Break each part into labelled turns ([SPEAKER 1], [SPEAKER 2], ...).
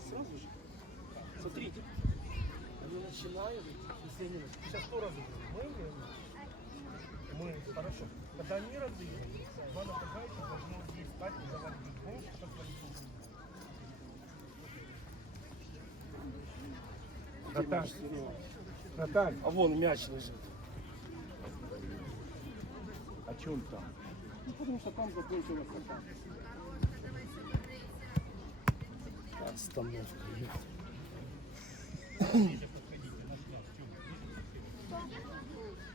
[SPEAKER 1] Сразу же. Смотрите. Они начинают, если они... Сейчас кто разыгрывает? Мы или они? Мы. Хорошо. Когда они разыгрывают, Иван Хагайчик должны здесь стать и давать. Помните, как традиционно?
[SPEAKER 2] Наташ, Наташ,
[SPEAKER 1] А вон мяч лежит.
[SPEAKER 2] о чем там?
[SPEAKER 1] Ну, потому что там закончилась атака. Остановка. ёпта.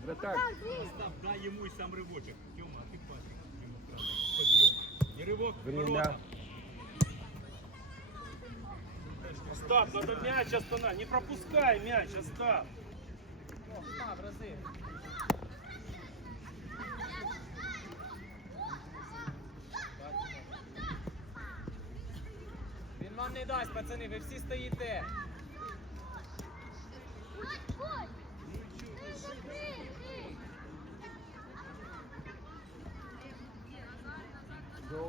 [SPEAKER 2] Вратарь,
[SPEAKER 3] Остап, дай ему и сам рывочек. Тёма, а ты Патрик. ему сразу подъем. И рывок в
[SPEAKER 2] время.
[SPEAKER 1] Остап, надо мяч остановить. Не пропускай мяч, Остап.
[SPEAKER 4] Він вам не дасть, пацани, ви всі стоїте.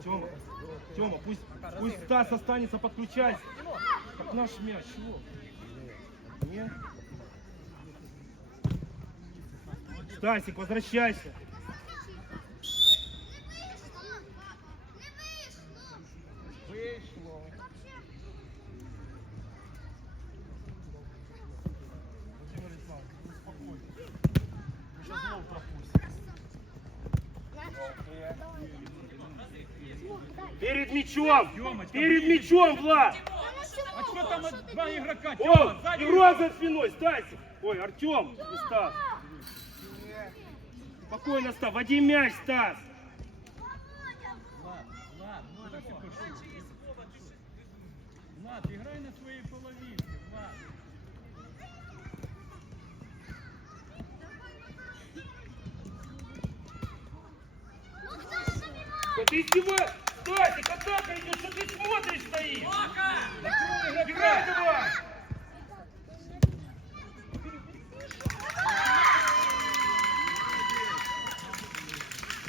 [SPEAKER 1] Тёма, Тёма, пусть, пусть Стас останется, подключайся. Как наш мяч. Чего? Нет? Стасик, возвращайся. Перед мячом!
[SPEAKER 3] Тёмочка,
[SPEAKER 1] Перед
[SPEAKER 3] ближе.
[SPEAKER 1] мячом, Влад!
[SPEAKER 3] А что там два игрока?
[SPEAKER 1] О,
[SPEAKER 3] Тёма, сзади.
[SPEAKER 1] игрок за спиной, Стасик! Ой, Артем и Стас. Спокойно, Стас, води мяч, Стас!
[SPEAKER 3] Влад, Влад, пошел? Влад, играй на своей половинке, Влад.
[SPEAKER 1] Да ты чего? Стасик, атака идет, что ты смотришь стоишь?
[SPEAKER 3] Закрой
[SPEAKER 1] Играй давай!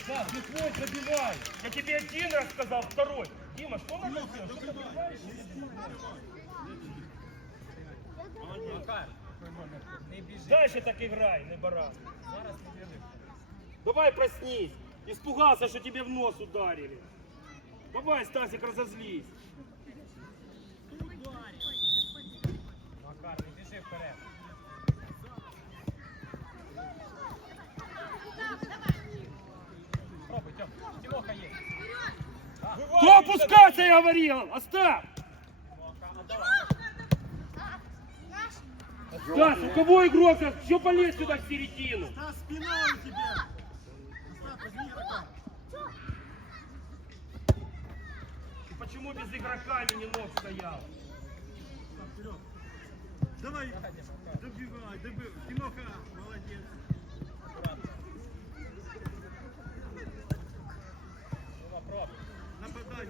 [SPEAKER 3] Влад, ты свой забивай!
[SPEAKER 1] Я тебе один раз сказал, второй. Дима, что надо делать? Что ты забиваешь?
[SPEAKER 4] Макар, не біжи.
[SPEAKER 1] Дальше так играй, не баран.
[SPEAKER 4] Зараз не біжи.
[SPEAKER 1] Давай проснись. Испугался, что тебе в нос ударили. Давай, Стасик, разозлись.
[SPEAKER 4] Макар, не біжи вперед. Пробуй, Тьом. Тимоха є.
[SPEAKER 1] Кто опускаться, я говорил? Остап! Стас, у кого игрок? Что полез сюда в середину?
[SPEAKER 5] Да, спина у тебя! Остап, возьми игрока.
[SPEAKER 1] Ты почему без игрока ног стоял?
[SPEAKER 5] Вперед. Давай, добивай, добивай. Тимоха, молодец. Нападай.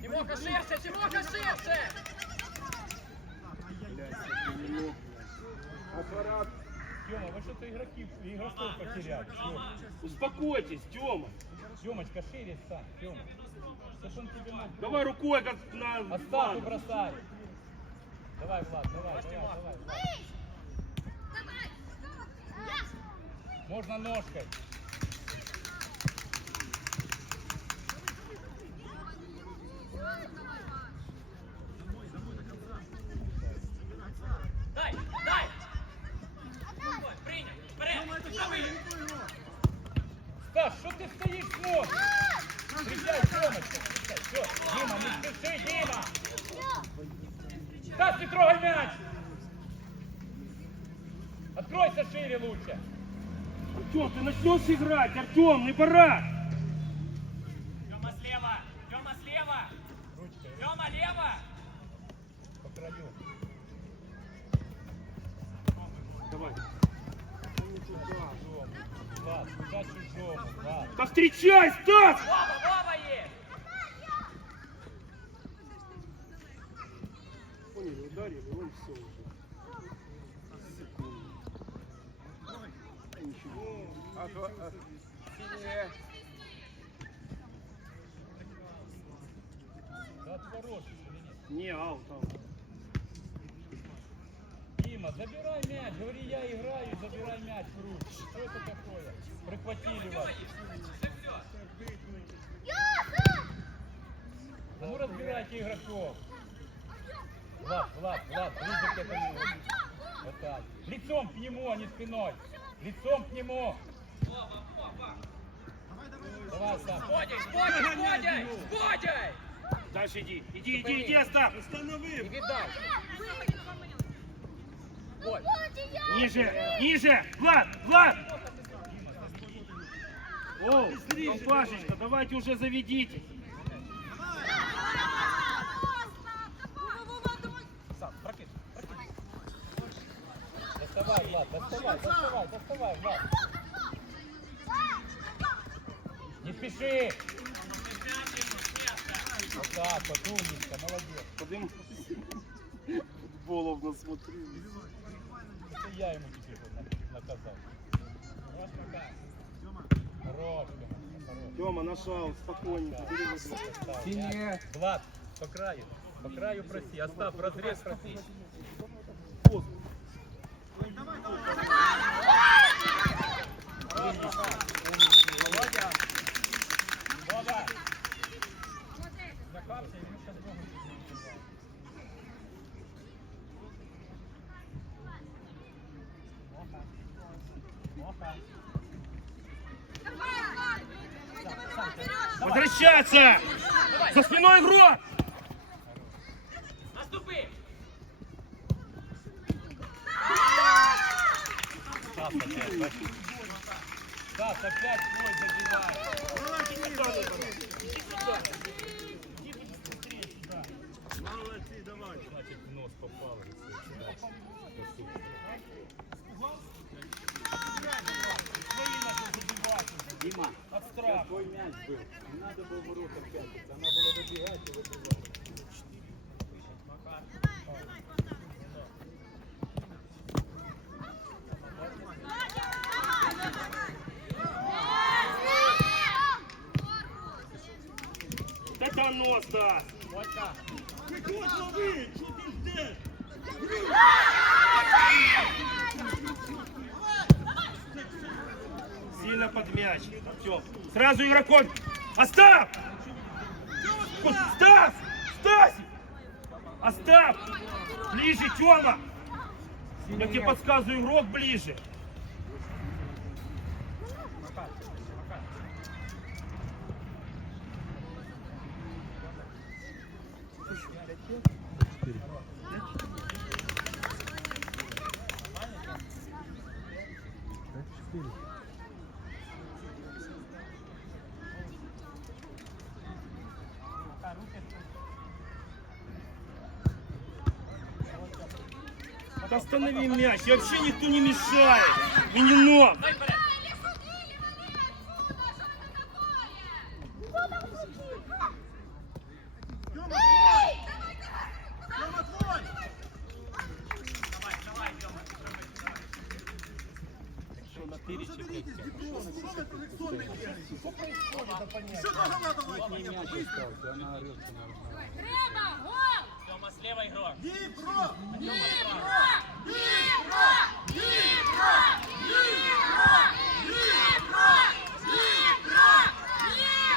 [SPEAKER 4] Тимоха, ширше, Тимоха, ширше!
[SPEAKER 2] аппарат,
[SPEAKER 3] Тёма, вы что-то игроки, игроков потеряли.
[SPEAKER 1] Успокойтесь, Тёма.
[SPEAKER 3] Тёмочка, шире сам, Тёма. Что он тебе мог?
[SPEAKER 1] Давай рукой, как на... Банк.
[SPEAKER 3] бросай. Давай, Влад, давай, давай, давай. Влад. Можно ножкой.
[SPEAKER 4] Дай, дай! Прийняв, вперед!
[SPEAKER 3] Стас, что ты стоишь смотришь? Встречай, Тёмочка, встречай. Всё, Дима, не спеши, Дима! Стас, не трогай мяч! Откройся шире лучше.
[SPEAKER 1] Артем, ты начнешь играть, Артем, не пора.
[SPEAKER 4] Тьома слева! Тьома слева!
[SPEAKER 3] Ручкой
[SPEAKER 4] Тьома лево!
[SPEAKER 3] по краю.
[SPEAKER 1] Давай.
[SPEAKER 3] Влад, куда чужому, Влад.
[SPEAKER 1] Да встречай, Стас!
[SPEAKER 4] Вова, Вова є!
[SPEAKER 1] Поняли, ударили, вон все уже.
[SPEAKER 2] А, синие.
[SPEAKER 1] Не, аут, аут.
[SPEAKER 3] Дима, забирай мяч. Говори, я играю, забирай мяч в руки. Что это такое? Прихватили вас. А ну разбирайте игроков. Влад, Влад, Влад, ближе к этому. Вот так. Лицом к нему, а не спиной. Лицом к нему. Давай, сам.
[SPEAKER 4] Бодяй, Бодяй, Бодяй, Бодяй!
[SPEAKER 1] Дальше иди. Иди, иди, иди, Остап.
[SPEAKER 3] И
[SPEAKER 1] Установи.
[SPEAKER 3] видал. Ой,
[SPEAKER 1] Ниже, ниже. Влад, Влад. О, Пашечка, давайте уже заведите.
[SPEAKER 3] сам, прокид, прокид. Доставай, Влад, доставай, доставай, доставай, Влад. Спеши. Вот так, вот умничка, молодец.
[SPEAKER 1] Подым. Головно смотри.
[SPEAKER 3] Это я ему теперь вот на- наказал. Хорош, Тёма, хорош.
[SPEAKER 1] Тёма, нашел, спокойненько. вот.
[SPEAKER 3] Остав, мяч. Влад, по краю, по краю проси, Остап, разрез проси. Володя! Вова! Закапся, ему сейчас ногу чуть не оторвал. Моха. Моха.
[SPEAKER 1] Возвращаться! За спиной игрок!
[SPEAKER 4] Наступи!
[SPEAKER 3] Стас опять. Стас опять свой забивает.
[SPEAKER 5] Молодцы, давай.
[SPEAKER 3] Значит, в нос попал. если сюда. Свои надо забивать уже.
[SPEAKER 2] Дима,
[SPEAKER 3] От страха.
[SPEAKER 2] твой мяч был. Не надо было в ворота пятиться, надо было выбегать и выбегать.
[SPEAKER 1] Это нос, Стас!
[SPEAKER 3] Водька.
[SPEAKER 1] Сильно под мяч. Артем. Сразу игроком. Остап! Стас! Стасик! Остап! Ближе, Тёма! Я тебе подсказываю, игрок ближе. Да Останови мяч, и вообще никто не мешает. Мининов!
[SPEAKER 4] Дай вперед!
[SPEAKER 5] Тёма, твой! Тёма, твой!
[SPEAKER 4] Давай, давай, Тёма,
[SPEAKER 3] Что на тыре
[SPEAKER 5] Заберитесь,
[SPEAKER 3] чекать?
[SPEAKER 5] Диплом! Что вы как сонный бегаете?
[SPEAKER 3] Что происходит, да понять?
[SPEAKER 5] Что за гола давайте?
[SPEAKER 2] Мяч остался, она орет, она орет.
[SPEAKER 4] Тёма, слева игрок!
[SPEAKER 5] Днепро!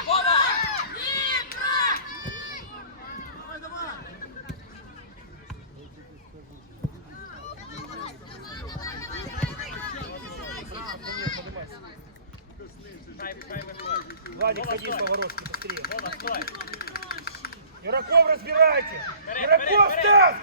[SPEAKER 4] Вова!
[SPEAKER 5] Давай, давай!
[SPEAKER 4] Хай, хай выходит!
[SPEAKER 1] Владик, садись в поворотке быстрее. Игроков разбирайте!
[SPEAKER 4] Вперед,
[SPEAKER 1] Стас!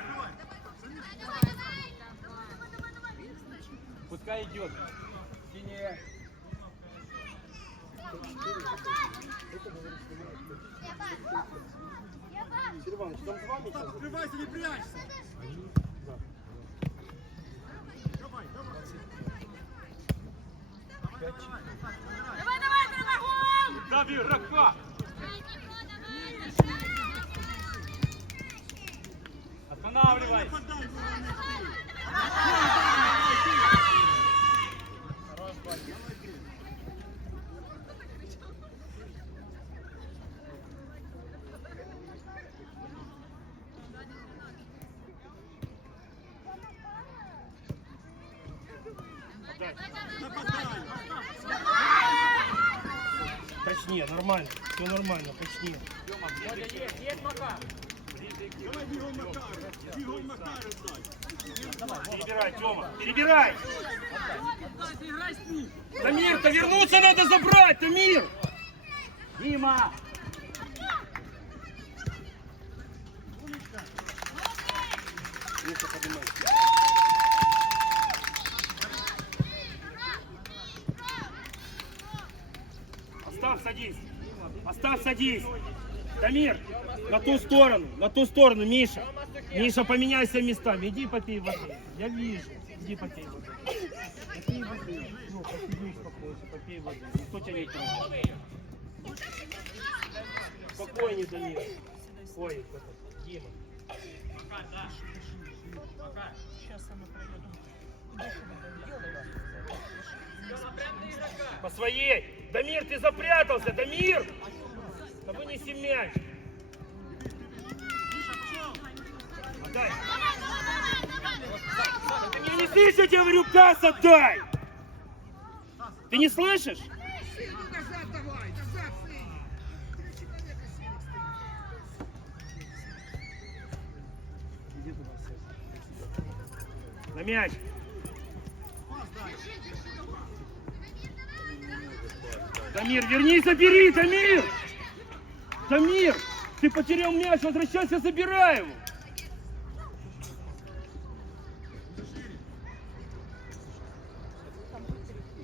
[SPEAKER 5] Продавливай.
[SPEAKER 1] Точнее, нормально, все нормально, точнее.
[SPEAKER 3] Есть, есть
[SPEAKER 5] пока.
[SPEAKER 1] Перебирай, Тёма, перебирай! Тамир-то вернуться надо забрать, Тамир!
[SPEAKER 3] Дима.
[SPEAKER 1] Миша, поднимай. Остав, садись. Остав, садись. Тамир, на ту сторону, на ту сторону, Миша. Миша, поменяйся местами. Иди попей воды. Я вижу. Иди попей воды. Попей воды. Ну, посиди спокойно, попей воды. Никто тебя не трогает. Спокойнее, Тамир. Ой, Дима.
[SPEAKER 4] Макар, да. Макар. Тёма, прям на игрока.
[SPEAKER 1] По своей. Дамир, ты запрятался, Дамир! Да вынеси мяч. Отдай. Ты меня не слышишь, я тебе говорю, пас отдай! Ты не слышишь? На мяч. Дамир, вернись, забери, Дамир! Дамир, ты потерял мяч, возвращайся, забирай его!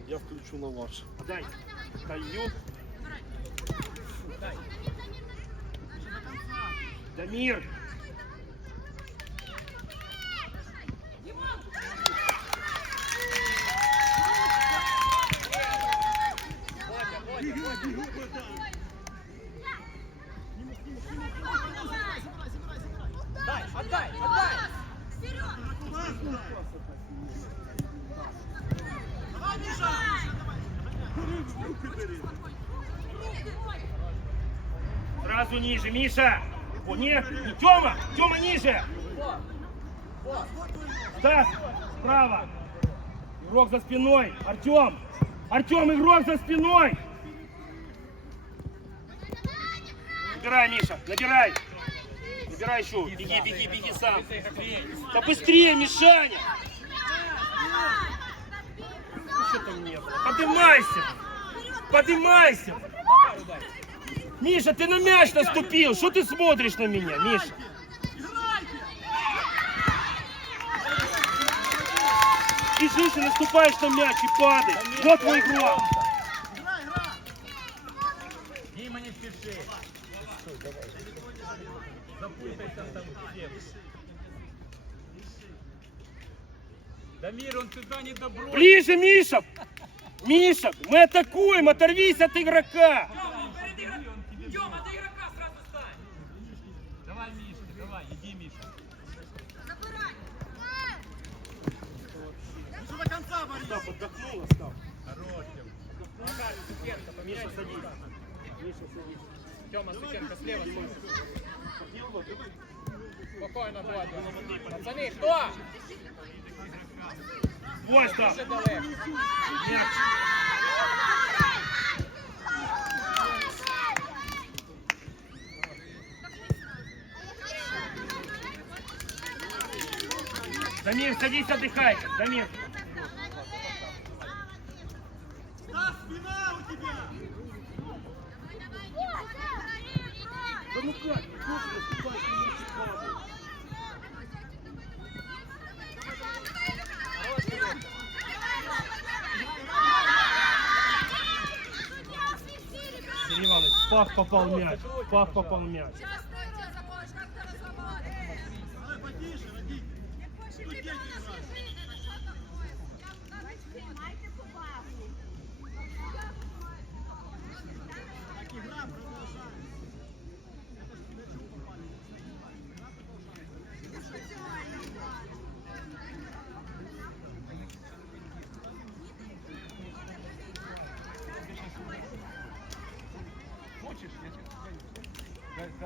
[SPEAKER 6] Я включу на ваш.
[SPEAKER 1] Дай. Даю. Дамир.
[SPEAKER 5] Бігом, бігом, Богдан.
[SPEAKER 3] Дай, отдай, отдай.
[SPEAKER 5] Класно. Давай, Міша.
[SPEAKER 1] Сразу ниже, Миша. О, нет, не Тёма, Тёма ниже. Стас, справа. Игрок за спиной. Артем. Артем, игрок за спиной. Набирай, Миша, набирай. Набирай еще. Беги, беги, беги сам. Да быстрее, Мишаня. Что там нет? Поднимайся. Поднимайся. Миша, ты на мяч наступил. Что ты смотришь на меня, Миша? Бежишь и наступаешь на мяч и падаешь. Вот твой
[SPEAKER 5] грай.
[SPEAKER 3] Дима, не спеши. Запутайся там всем. Дамир, он сюда не добро.
[SPEAKER 1] Ближе, Миша. Миша, мы атакуем. Оторвись от игрока.
[SPEAKER 4] Тёма, перед игроком. Тёма, ты игрока сразу стань.
[SPEAKER 3] Давай, Мишка, давай, иди, Миша.
[SPEAKER 5] Міша до конца, Борис.
[SPEAKER 1] Остап, отдохнул, Остап.
[SPEAKER 3] Хорош, Тём.
[SPEAKER 4] Макар, Сукенко,
[SPEAKER 1] Миша, садись. Миша, садись.
[SPEAKER 4] Тёма, Сукенко, слева. Спокойно, Бодя. Пацаны, кто? Далеко.
[SPEAKER 1] Мяч. Дамир, садись, отдыхай. Дамир.
[SPEAKER 5] Да, спина у тебя.
[SPEAKER 1] Да ну как? Ну что ты наступаешь на мяч и падаешь? Сергей Иванович, в пах попал мяч. Пах попал мяч.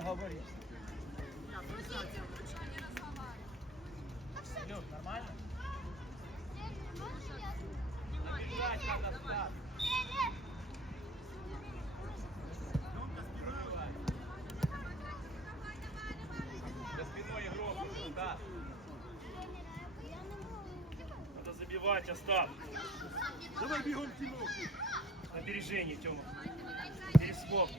[SPEAKER 3] Тебе договорись.
[SPEAKER 4] Лёш, нормально?
[SPEAKER 3] бежать надо, Стас. За спиной игрок, Стас.
[SPEAKER 1] Надо забивать, Остап.
[SPEAKER 5] Давай бігом Тимур.
[SPEAKER 1] Опережение, Тёма. Перескок.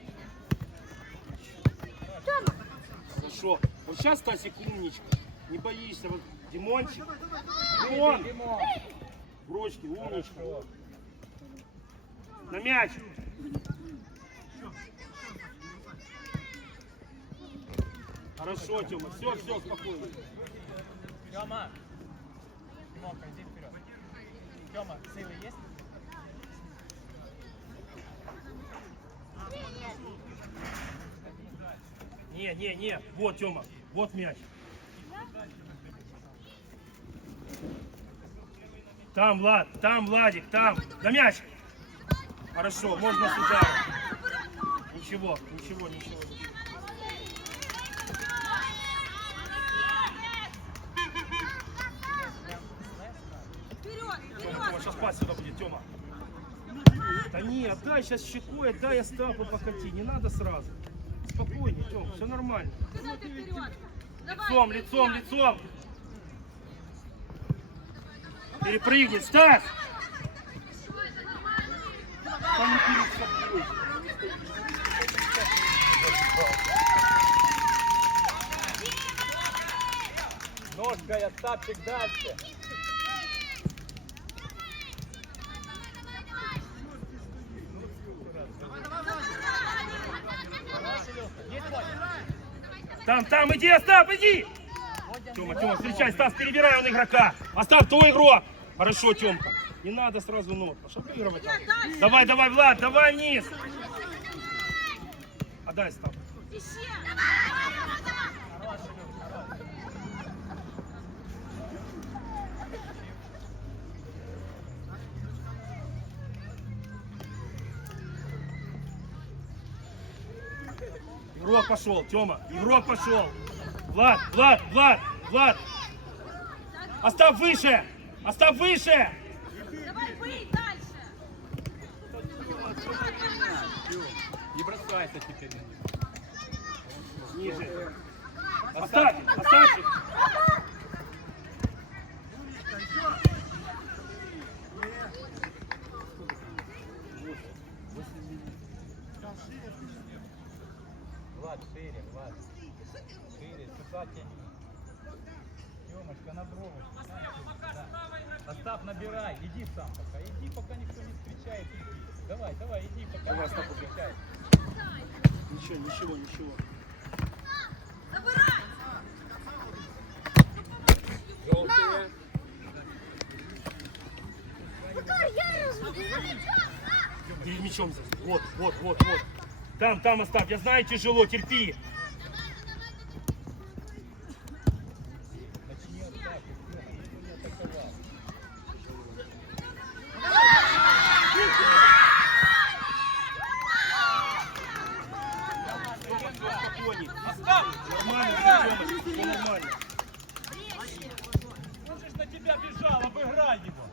[SPEAKER 1] Хорошо. Вот сейчас Стасик умничка. Не боишься. Вот Димончик. Димон. Брочки, умничка. На мяч. Хорошо, Тёма. Все, все, спокойно.
[SPEAKER 4] Тёма. Тимоха, иди вперед. Тёма, силы есть?
[SPEAKER 1] Не, не, не. Вот, Тёма. Вот мяч. Там, Влад, там, Владик, там. На мяч. Хорошо, можно сюда. Ничего, ничего, ничего. Тёма, сейчас пас сюда будет, Тёма. Да не, отдай сейчас щекой, отдай Остапу покати, не надо сразу. Спокойнее, Тём, все нормально. Лицом, лицом, лицом. Перепрыгни, Стас!
[SPEAKER 3] Ножкой, Остапчик, дальше.
[SPEAKER 1] Там, там, иди, Остап, иди! Тёма, Тёма, встречай, Стас, перебирай он игрока. Остап, твой игрок. Хорошо, Тёмка. Не надо сразу ног. Пошел обыгрывать. Давай, давай, Влад, давай вниз. Отдай, Остап. Игрок пошел, Тёма, игрок пошел. Влад, Влад, Влад, Влад. Остап выше! Остап выше!
[SPEAKER 7] Давай бей дальше!
[SPEAKER 3] Не бросайся теперь на него.
[SPEAKER 1] Ниже. Оставь, оставь.
[SPEAKER 3] Влад, шире, Влад. Шире, сюда тяни. Тёмочка, на бровочку. Да. Остап, набирай, иди сам пока. Иди, пока никто не встречает, иди. Давай, давай, иди, пока
[SPEAKER 1] Давай,
[SPEAKER 3] никто не встречает.
[SPEAKER 1] Ничего, ничего, ничего.
[SPEAKER 7] Забирай!
[SPEAKER 3] Желтые.
[SPEAKER 1] Перед мячом. Вот, вот, вот, вот. Там, там оставь. Я знаю, тяжело, терпи.
[SPEAKER 3] Начни Остап, Тёма, никто не атаковал.
[SPEAKER 1] Тёма, всё спокойней. Нормально, всё, Тёма, всё нормально.
[SPEAKER 3] Он же ж на тебя бежал, обыграй его.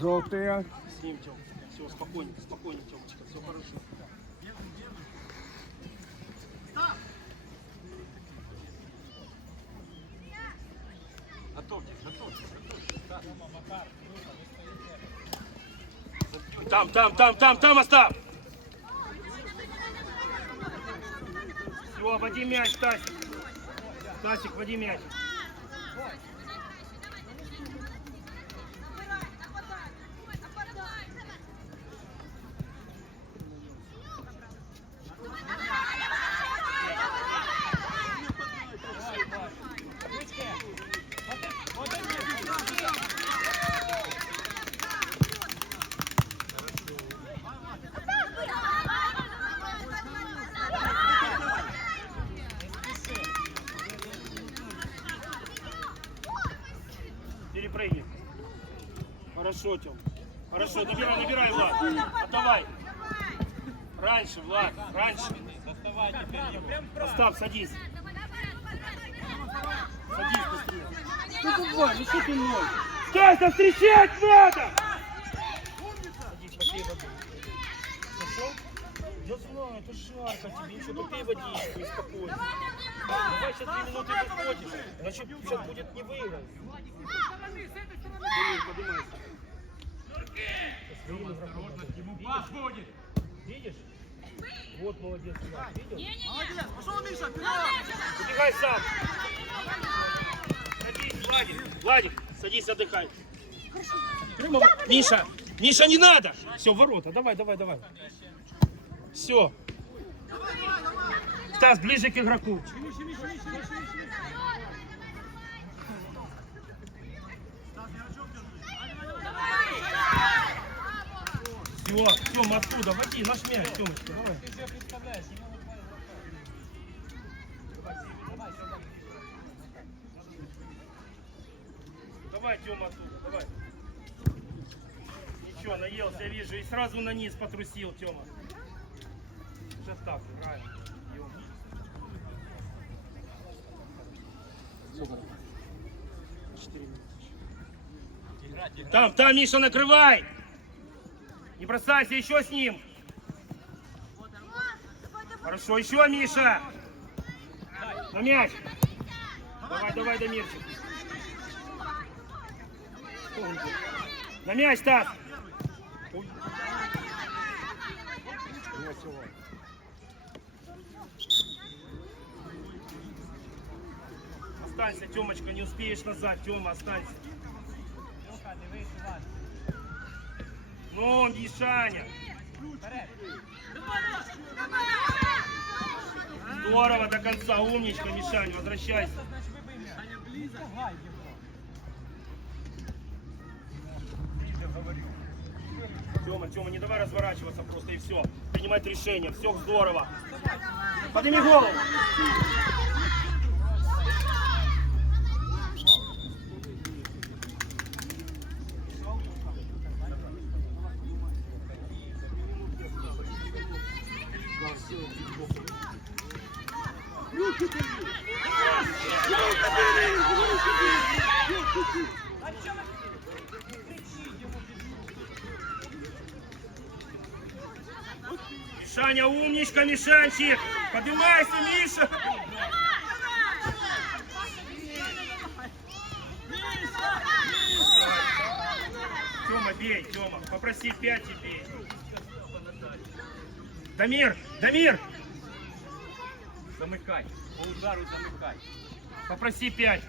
[SPEAKER 6] Жовтые.
[SPEAKER 1] С ним, Тём. Все, спокойно, спокойно, Тёмочка. Все хорошо.
[SPEAKER 3] Готовьтесь, готовьтесь, готовьтесь. Стоите.
[SPEAKER 1] Там, там, там, там, там, Остап. Все, води мяч, Стасик. Стасик, води мяч. счете. Хорошо, набирай, набирай, Влад. Отдавай. Раньше, Влад, раньше. Остав, садись. Садись быстрее. Что ну, ты два? Ну что ты ноль? Стас, встречать надо! Садись, попей воды. Нашел? Я знаю, это жарко, тебе еще попей водичку и спокойно. Давай сейчас две минуты выходишь, иначе сейчас будет не выиграть. Игроком работай.
[SPEAKER 3] Ему пас будет.
[SPEAKER 1] Видишь? Вот молодец, видел?
[SPEAKER 5] Молодец! Пошел, Миша, вперед!
[SPEAKER 1] Убегай сам. Садись, Владик. Владик, садись, отдыхай. Миша, Миша, не надо. Все, ворота, давай, давай, давай. Все. Стас, ближе к игроку. Все, Тём, оттуда, води, наш мяч, Тёмочка, давай.
[SPEAKER 4] Ты себе представляешь. Давай,
[SPEAKER 1] Тёма, оттуда, давай. Ничего, наелся, вижу, и сразу на низ потрусил, Тёма. Сейчас так, правильно. Там, там, Миша, накрывай! Не бросайся, еще с ним! Хорошо, еще, Миша! На мяч! Давай, давай, Дамирчик! На мяч, Стас! Останься, Тёмочка, не успеешь назад, Тёма, останься.
[SPEAKER 4] Люка, дивись, Іван.
[SPEAKER 1] Ну, Мишаня! Здорово до конца, умничка, Мишань, возвращайся. Тёма, Тёма, не давай разворачиваться просто и все. Принимать решение, все здорово. Подними голову. Мишаня, умничка, Мишанчик. Поднимайся, Миша. Тёма, бей, Тёма. Попроси пять и бей. Дамир, Дамир,
[SPEAKER 3] Замыкай. По удару замыкай.
[SPEAKER 1] попроси пять.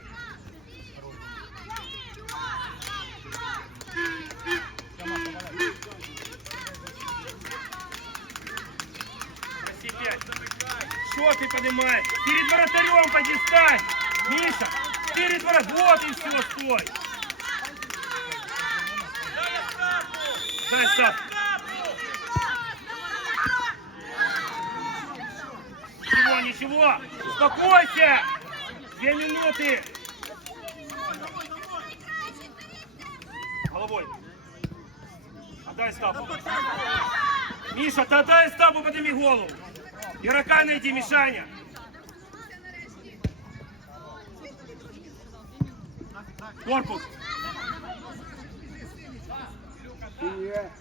[SPEAKER 1] Попроси пять. Что ты поднимаешь? Перед вратарем поди стань. Миша, перед воротарем. Вот и все, стой. Дай стоп. Ничего, ничего. Успокойся. Две минуты. Головой. Отдай стапу. Миша, отдай стапу, подними голову. Игрока найди, Мишаня. Корпус.
[SPEAKER 6] Є.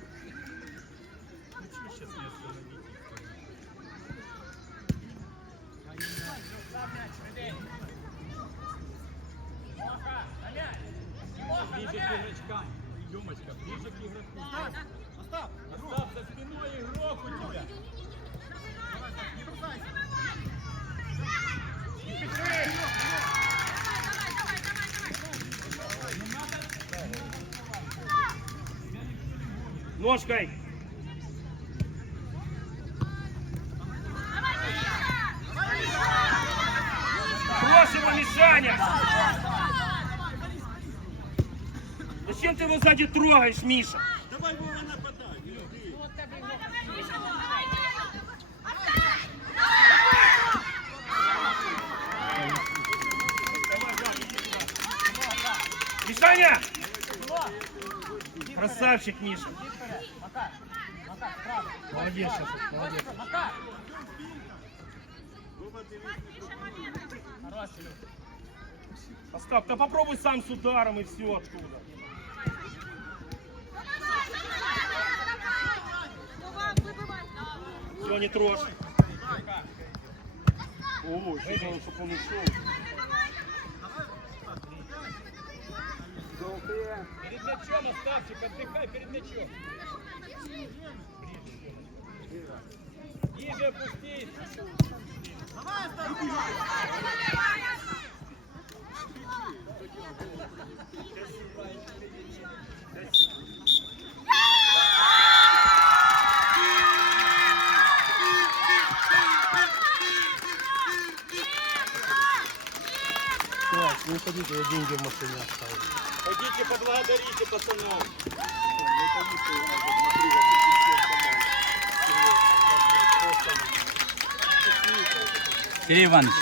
[SPEAKER 3] Ближе к игрочкам. Емочка, ближе к игроку.
[SPEAKER 5] Остап!
[SPEAKER 3] Остап, за спиной игрок у тебя.
[SPEAKER 5] Не бросайся!
[SPEAKER 1] Ножкой. Его, Мишаня! Зачем ты его сзади трогаешь, Миша?
[SPEAKER 5] Давай, Вова, нападай!
[SPEAKER 1] Мишаня! Красавчик, Миша. Молодец, сейчас, молодец. Остап, да попробуй сам с ударом и все оттуда. Все, не трожь. О, еще надо, чтобы он ушел.
[SPEAKER 3] Перед мячом оставчик, отдыхай перед мячом. Ниже опустись.
[SPEAKER 1] Так, не ходите, я деньги в машине оставил.
[SPEAKER 3] Пойдите поблагодарите пацанов.
[SPEAKER 1] દેવાંશ